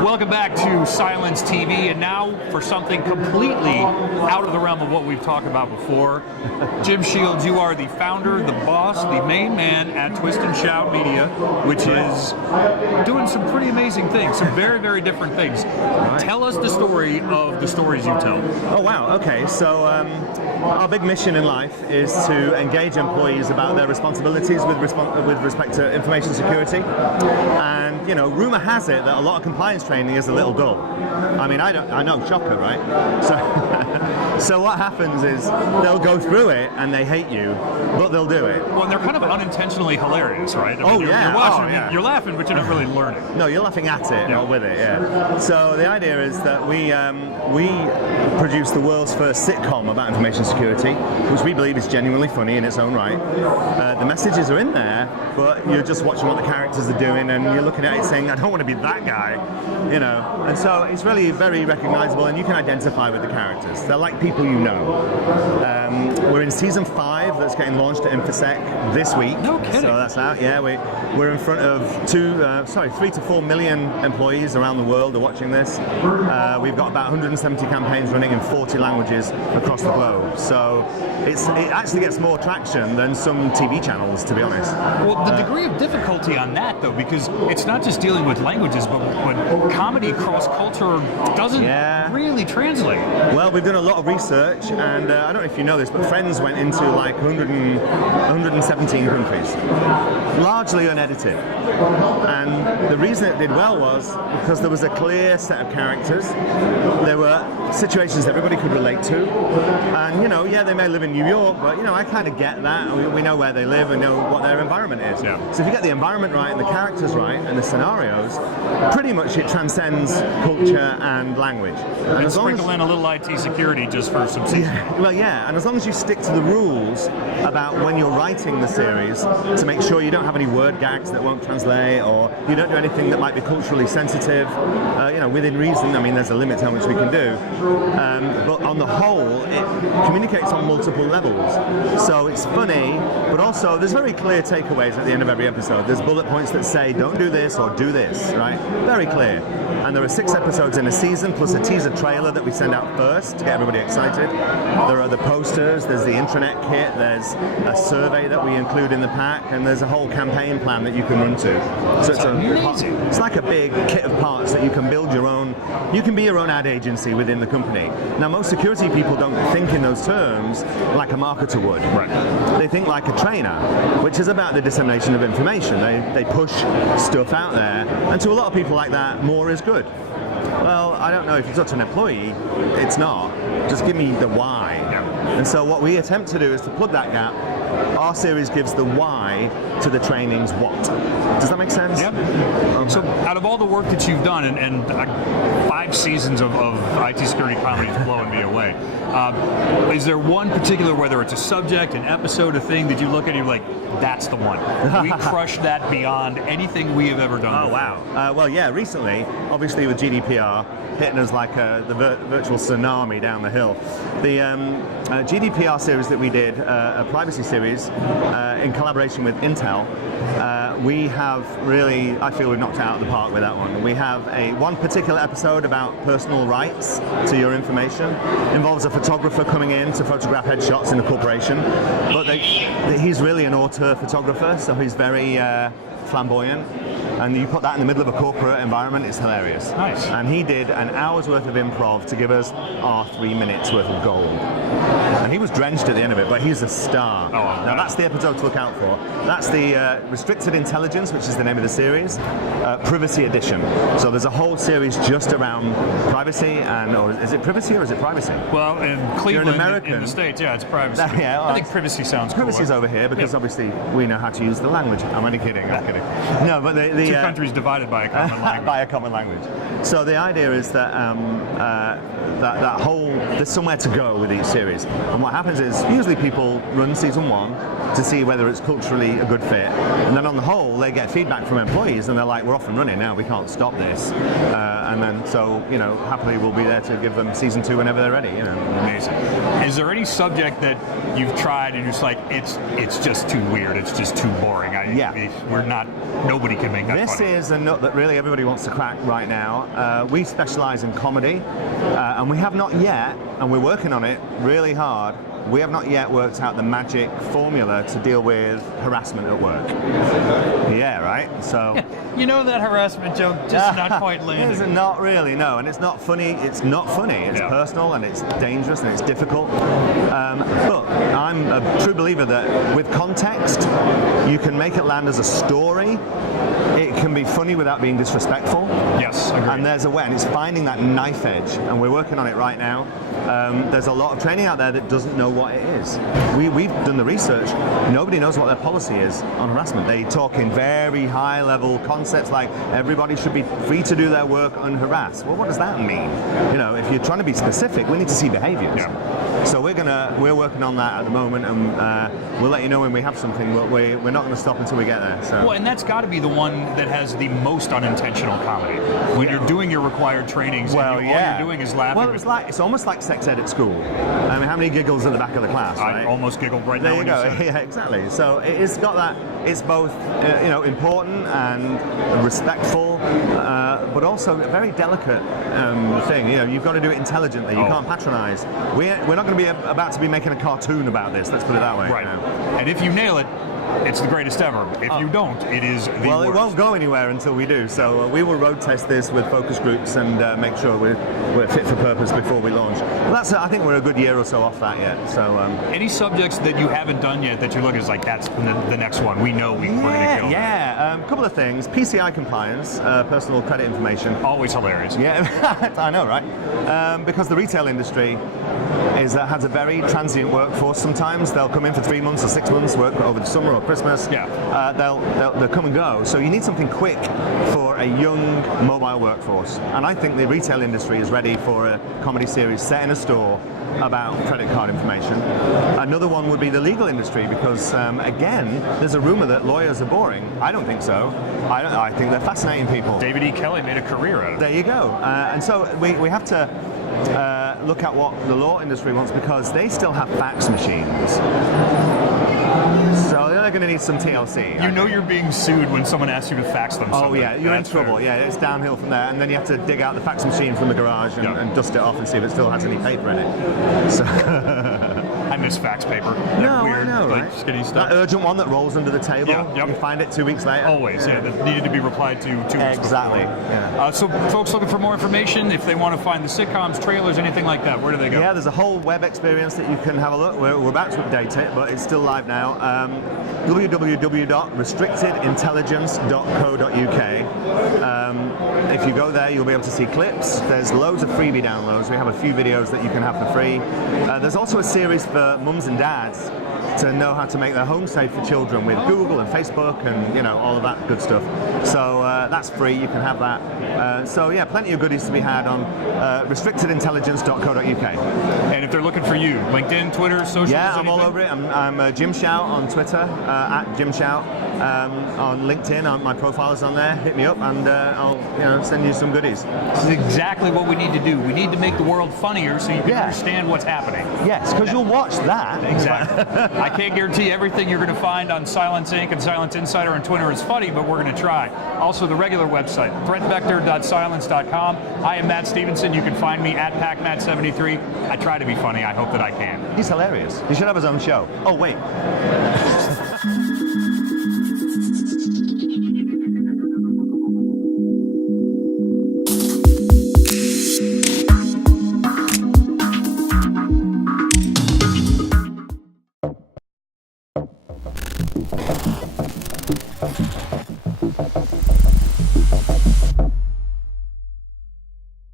Welcome back to Cylance TV, and now for something completely out of the realm of what we've talked about before. Jim Shields, you are the founder, the boss, the main man at Twist and Shout Media, which is doing some pretty amazing things, some very, very different things. Right. Tell us the story of the stories you tell. Oh wow, okay, so our big mission in life is to engage employees about their responsibilities with respect to information security. And, you know, rumor has it that a lot of compliance training is a little dull. I mean, I know, shocker, right? So what happens is they'll go through it and they hate you, but they'll do it. Well, and they're kind of unintentionally hilarious, right? I mean, you're watching, you're laughing, but you're not really learning. No, you're laughing at it, not with it, yeah. So the idea is that we produce the world's first sitcom about information security, which we believe is genuinely funny in its own right. The messages are in there, but you're just watching what the characters are doing and you're looking at it saying, I don't want to be that guy, you know. And so it's really very recognizable and you can identify with the characters. They're like people you know. We're in season 5 that's getting launched at InfoSec this week. No kidding. So that's out, yeah. We're in front of 3 to 4 million employees around the world are watching this. We've got about 170 campaigns running in 40 languages across the globe. So it actually gets more traction than some TV channels, to be honest. Well, the degree of difficulty on that, though, because it's not just dealing with languages, but comedy cross-culture doesn't really translate. Well, we've done a lot of research, and I don't know if you know this, but Friends went into like 117 countries, largely unedited. And the reason it did well was because there was a clear set of characters. There were situations everybody could relate to. And, you know, yeah, they may live in New York, but, you know, I kind of get that. We know where they live and know what their environment is. Yeah. So if you get the environment right and the characters right and the scenarios, pretty much it transcends culture and language. And sprinkle in a little IT security just for some season. Yeah, well, yeah, and as long as you stick to the rules about when you're writing the series to make sure you don't have any word gags that won't translate or you don't do anything that might be culturally sensitive, you know, within reason. I mean, there's a limit to how much we can do. But on the whole, it communicates on multiple levels. So it's funny, but also there's very clear takeaways at the end of every episode. There's bullet points that say, don't do this or do this, right? Very clear. And there are 6 episodes in a season, plus a teaser trailer that we send out first to get everybody excited. There are the posters, there's the intranet kit, there's a survey that we include in the pack, and there's a whole campaign plan that you can run to. So it's like a big kit of parts that you can build your own. You can be your own ad agency within the company. Now, most security people don't think in those terms like a marketer would. Right. They think like a trainer, which is about the dissemination of information. They push stuff out there, and to a lot of people like that, more is good. Well, I don't know, if you talk to an employee, it's not. Just give me the why. And so what we attempt to do is to plug that gap. Our series gives the why to the training's what. Does that make sense? Yep. Okay. So out of all the work that you've done, and 5 seasons of IT security comedy is blowing me away, is there one particular, whether it's a subject, an episode, a thing that you look at and you're like, that's the one. We crushed that beyond anything we have ever done. Oh, wow. Well, yeah, recently, obviously with GDPR, hitting us like the virtual tsunami down the hill. The GDPR series that we did, a privacy series, in collaboration with Intel, we have really, I feel we've knocked it out of the park with that one. We have one particular episode about personal rights to your information. It involves a photographer coming in to photograph headshots in a corporation, but he's really an auteur photographer, so he's very flamboyant. And you put that in the middle of a corporate environment, it's hilarious. Nice. And he did an hour's worth of improv to give us our 3 minutes worth of gold. And he was drenched at the end of it, but he's a star. Oh, now that's the episode to look out for. That's the Restricted Intelligence, which is the name of the series, Privacy Edition. So there's a whole series just around privacy, or is it privacy or is it privacy? Well, in Cleveland, American, in the States, yeah, it's privacy. Yeah, I think privacy sounds cool. Privacy's over here because obviously we know how to use the language. I'm only kidding, I'm kidding. No, but the 2 countries divided by a common language. By a common language. So the idea is that that whole, there's somewhere to go with each series. And what happens is, usually people run season 1 to see whether it's culturally a good fit. And then on the whole, they get feedback from employees and they're like, we're off and running now, we can't stop this. and then so happily we'll be there to give them season 2 whenever they're ready. Amazing. Is there any subject that you've tried and you're just like it's just too weird, it's just too boring? Nobody can make that This funny. is a nut that really everybody wants to crack right now. We specialize in comedy, and we have not yet, and we're working on it really hard, we have not yet worked out the magic formula to deal with harassment at work. Yeah, right? So that harassment joke just not quite landing. It's not really, no, and it's not funny. It's not funny. It's personal and it's dangerous and it's difficult. But I'm a true believer that with context, you can make it land as a story. It can be funny without being disrespectful. Yes, agreed. And there's a way, and it's finding that knife edge, and we're working on it right now. There's a lot of training out there that doesn't know what it is. We've done the research. Nobody knows what their policy is on harassment. They talk in very high-level concepts like everybody should be free to do their work unharassed. Well, what does that mean? If you're trying to be specific, we need to see behaviors. Yeah. So we're working on that at the moment, and we'll let you know when we have something. But we're not going to stop until we get there. So. Well, and that's got to be the one that has the most unintentional comedy. When you're doing your required trainings, all you're doing is laughing. Well, it's almost like sex ed at school. I mean, how many giggles at the back of the class? I right? almost giggled right now. There you when go. You said it. Yeah, exactly. So it's got that. It's both important and respectful, but also a very delicate thing. You've got to do it intelligently. You can't patronise. We're not going to be about to be making a cartoon about this. Let's put it that way. Right. And if you nail it, it's the greatest ever. If you don't, it is the Well, worst. it won't go anywhere until we do. So we will road test this with focus groups and make sure we're fit for purpose before we launch. Well, I think we're a good year or so off that yet. So any subjects that you haven't done yet that you look as like that's the next one? We know we're going to kill. Yeah, a couple of things. PCI compliance, personal credit information. Always hilarious. Yeah, I know, right? Because the retail industry has a very transient workforce. Sometimes they'll come in for 3 months or 6 months, work over the summer or Christmas. Yeah. They'll come and go. So you need something quick for a young mobile workforce. And I think the retail industry is ready for a comedy series set in a store about credit card information. Another one would be the legal industry because, again, there's a rumor that lawyers are boring. I don't think so. I think they're fascinating people. David E. Kelly made a career out of it. There you go. And so we have to look at what the law industry wants because they still have fax machines. So they're going to need some TLC. You know you're being sued when someone asks you to fax them something. Oh yeah, you're in That's trouble. fair. Yeah, it's downhill from there, and then you have to dig out the fax machine from the garage and dust it off and see if it still has any paper in it. So I miss fax paper. They're weird, I know, like right? skinny stuff. That urgent one that rolls under the table. Yeah, yep. You find it 2 weeks later. Always, that needed to be replied to 2 weeks Exactly. before. Yeah. So folks looking for more information, if they want to find the sitcoms, trailers, anything like that, where do they go? Yeah, there's a whole web experience that you can have a look. We're about to update it, but it's still live now. www.restrictedintelligence.co.uk. If you go there, you'll be able to see clips. There's loads of freebie downloads. We have a few videos that you can have for free. There's also a series for mums and dads to know how to make their home safe for children with Google and Facebook and all of that good stuff. So that's free. You can have that. So yeah, plenty of goodies to be had on restrictedintelligence.co.uk. And if they're looking for you, LinkedIn, Twitter, social. Yeah, I'm all over it. I'm Jim Shout on Twitter, at Jim Shout. On LinkedIn, my profile is on there. Hit me up and I'll send you some goodies. This is exactly what we need to do. We need to make the world funnier so you can understand what's happening. Yes, because you'll watch that. Exactly. I can't guarantee everything you're going to find on Cylance Inc. and Cylance Insider on Twitter is funny, but we're going to try. Also, the regular website, threatvector.cylance.com. I am Matt Stevenson. You can find me at PacMatt73. I try to be funny. I hope that I can. He's hilarious. He should have his own show. Oh, wait.